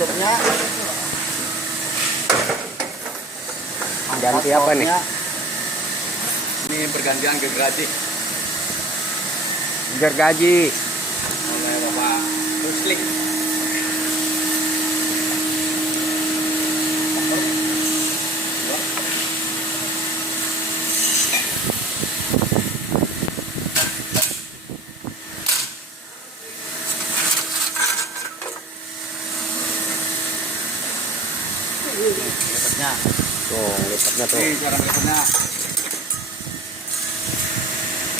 tutupnya. Ganti apa nih? Ini pergantian gergaji Gergaji. oleh Bapak Muslik. Lipatnya. Tuh, lipatnya tuh. Ini cara lipatnya.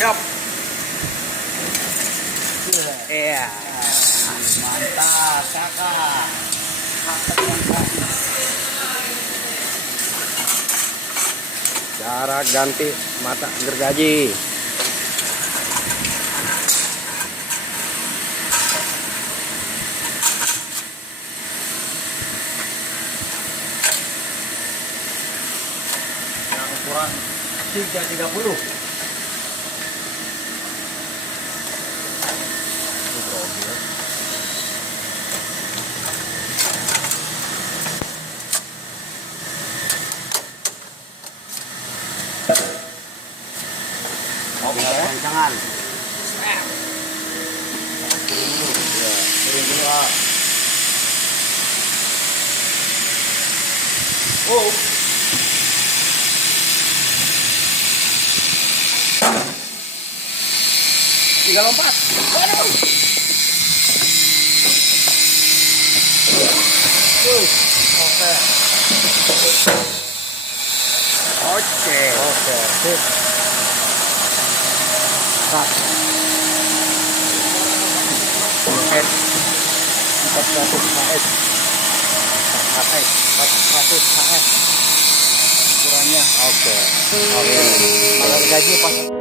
Siap. Iya. Mantap, kakak. Cara ganti mata gergaji. Yang ukuran 330. Oke. Kencangan. Turun dulu ah. Oh. Tiga lompat. Waduh. Oke. Oke. Oke, sip. Cut. S 400 HS. 400 HS. Ukurannya. Oke. Oke. Kalau gaji pas